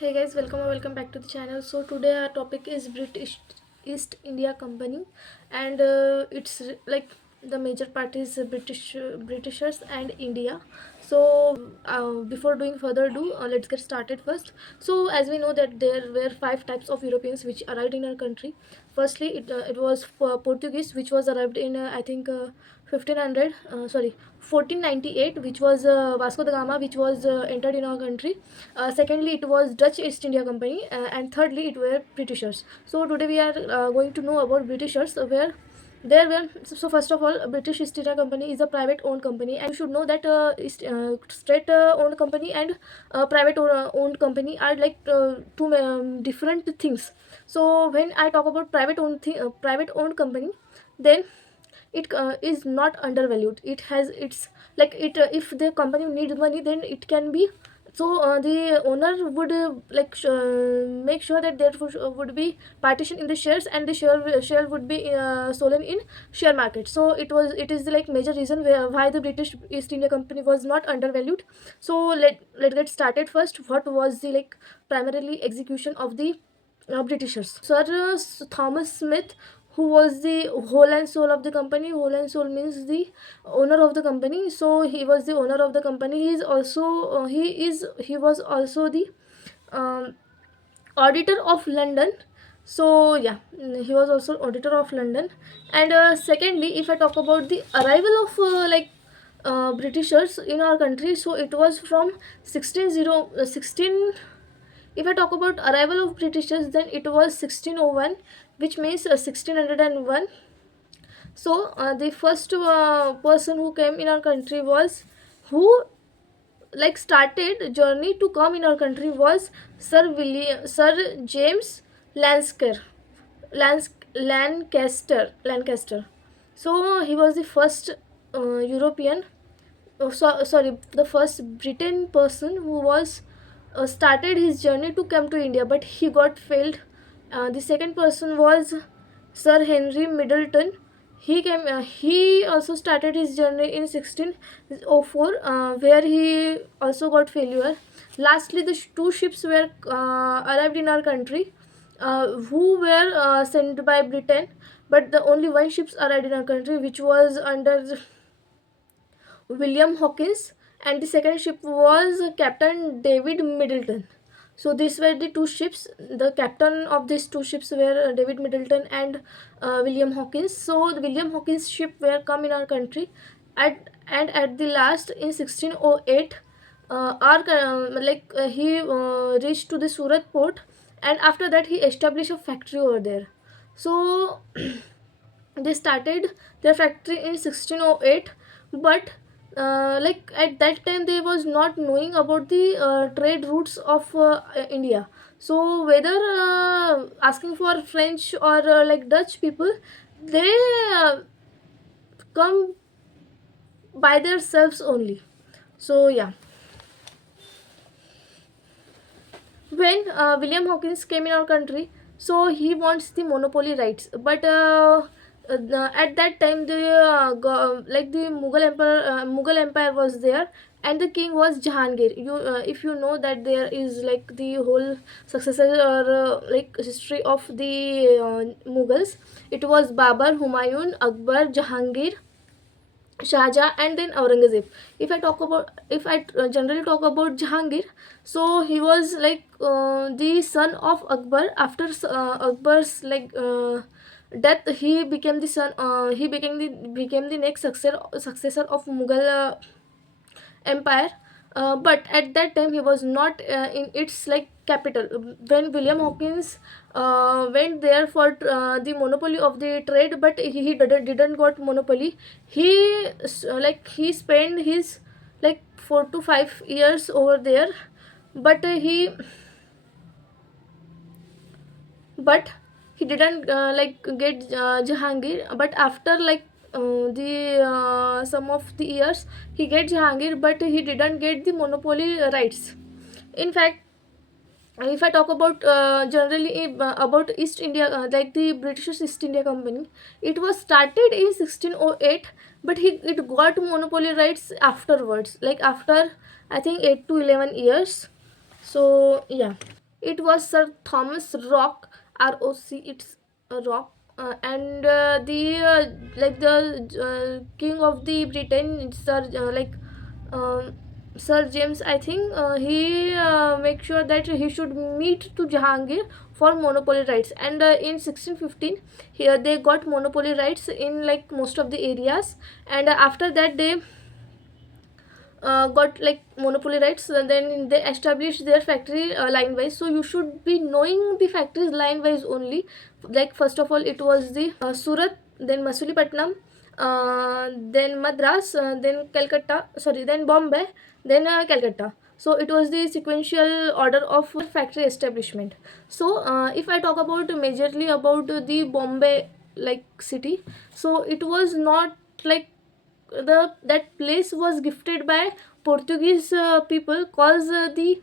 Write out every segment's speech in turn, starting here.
Hey guys, welcome back to the channel. So today our topic is British East India Company, and it's like the major part is Britishers and India. So before doing further ado, let's get started first. So as we know that there were five types of Europeans which arrived in our country. Firstly, it was Portuguese, which was arrived in I think 1500 sorry 1498, which was Vasco da Gama, which was entered in our country. Secondly, it was Dutch East India Company, and thirdly, it were Britishers. So today we are going to know about Britishers, where there were. So first of all, British East India Company is a private owned company, and you should know that state owned company and private owned company are like two different things. So when I talk about private owned company, then it is not undervalued. It has its like it if the company needs money, then it can be. So the owner would make sure that there would be partition in the shares, and the share would be sold in share market. So it is the like major reason why the British East India Company was not undervalued. So let's get started first. What was the like primarily execution of the Britishers? Sir Thomas Smith, who was the whole and soul of the company. Whole and soul means the owner of the company. So he was the owner of the company. He was also the um, auditor of London. So yeah, he was also auditor of London. And secondly, if I talk about the arrival of Britishers in our country, so it was from 16 if I talk about arrival of Britishers, then it was 1601, which means 1601. So the first person who came in our country was who like started journey to come in our country was Sir James Lancaster. Lancaster. So he was the first European, sorry, the first Britain person who was started his journey to come to India, but he got failed. The second person was Sir Henry Middleton. He also started his journey in 1604, where he also got failure. Lastly, the two ships were arrived in our country, who were sent by Britain, but the only one ships arrived in our country, which was under William Hawkins, and the second ship was Captain David Middleton. So these were the two ships. The captain of these two ships were David Middleton and William Hawkins. So the William Hawkins ship were come in our country, at the last in 1608, he reached to the Surat port, and after that he established a factory over there. So they started their factory in 1608, but like at that time they was not knowing about the trade routes of India. So whether asking for French or like Dutch people, they come by themselves only. So yeah, when William Hawkins came in our country, so he wants the monopoly rights, but at that time like the Mughal Empire was there, and the king was Jahangir. If you know that there is like the whole successor or like history of the Mughals, it was Babur, Humayun, Akbar, Jahangir, Shah Jahan, and then Aurangzeb. If I generally talk about Jahangir, so he was like the son of Akbar. After Akbar's death, he became the son. He became the next successor of Mughal empire. But at that time he was not in its like capital. When William Hawkins went there for the monopoly of the trade, but he didn't got monopoly. He spent his like 4 to 5 years over there, but he didn't get Jahangir. But after the some of the years, he get Jahangir, but he didn't get the monopoly rights. In fact, if I talk about generally about East India, like the British East India Company, it was started in 1608, but it got monopoly rights afterwards, like after I think 8 to 11 years. So yeah. It was Sir Thomas Rock, ROC. It's a rock, and the like the king of the Britain, Sir um, Sir James, I think he make sure that he should meet to Jahangir for monopoly rights, and in 1615 here they got monopoly rights in like most of the areas, and after that they got like monopoly rights, then they established their factory line wise. So you should be knowing the factories line wise only. Like first of all it was the Surat, then Masulipatam, then Madras, then Calcutta, sorry, then Bombay, then Calcutta. So it was the sequential order of factory establishment. So if I talk about majorly about the Bombay like city, so it was not like the that place was gifted by Portuguese people, cause the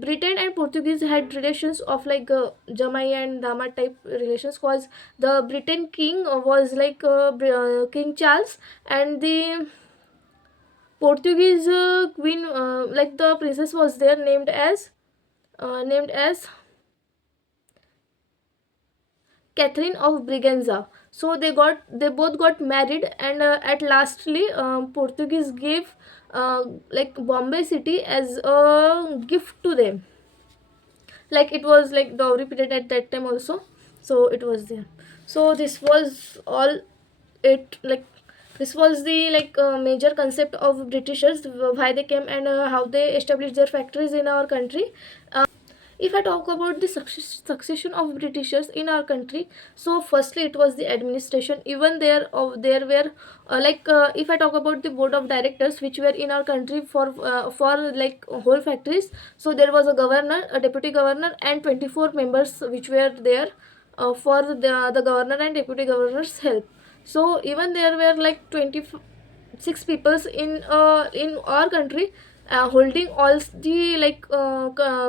Britain and Portuguese had relations of like Jamai and Dama type relations, cause the Britain king was like King Charles, and the Portuguese queen, like the princess was there named as Catherine of Briganza. So they both got married, and at lastly, Portuguese gave like Bombay city as a gift to them. Like it was like dowry period at that time also, so it was there. So this was all it like. This was the like major concept of Britishers, why they came, and how they established their factories in our country. If I talk about the succession of Britishers in our country, so firstly it was the administration. Even there were if I talk about the board of directors which were in our country for like whole factories, so there was a governor, a deputy governor, and 24 members which were there for the governor and deputy governor's help. So even there were like 26 peoples in our country holding all the like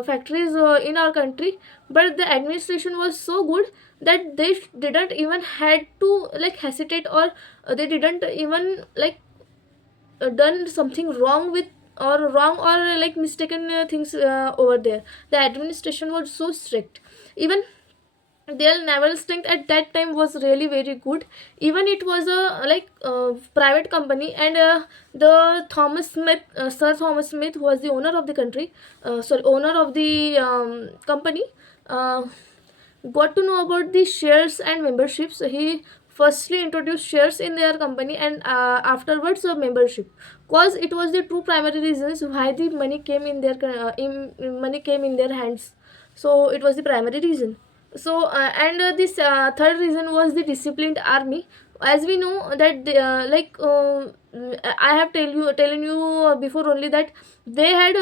factories in our country, but the administration was so good that they didn't even had to like hesitate, or they didn't even like done something wrong with or wrong or like mistaken things over there. The administration was so strict. Even their naval strength at that time was really very good. Even it was a private company, and the Thomas Smith, Sir Thomas Smith, who was the owner of the country, owner of the company, uh, got to know about the shares and memberships. He firstly introduced shares in their company, and afterwards membership, cause it was the two primary reasons why the money came in their money came in their hands. So it was the primary reason. So and this third reason was the disciplined army. As we know that I have telling you before only that they had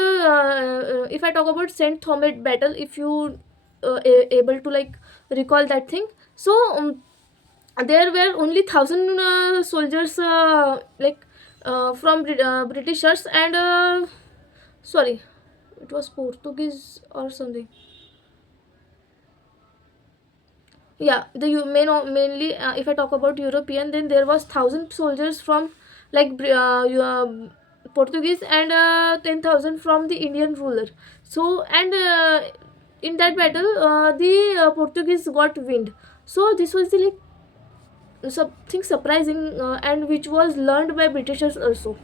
if I talk about Saint Thomas battle, if you able to like recall that thing. So there were only 1,000 soldiers from Britishers, and sorry, it was Portuguese or something. Yeah, the mainly if I talk about European, then there was 1,000 soldiers from like Portuguese, and 10,000 from the Indian ruler. So and in that battle the Portuguese got wind. So this was the like something surprising, and which was learned by Britishers also.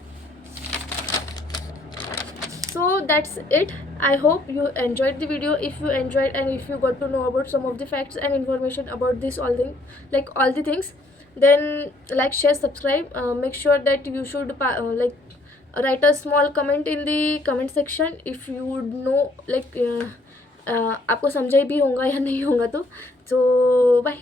So that's it. I hope you enjoyed the video. If you enjoyed, and if you got to know about some of the facts and information about this all thing, like all the things, then like, share, subscribe. Make sure that you should write a small comment in the comment section if you would know like आपको समझाई भी होगा या नहीं होगा तो. So bye.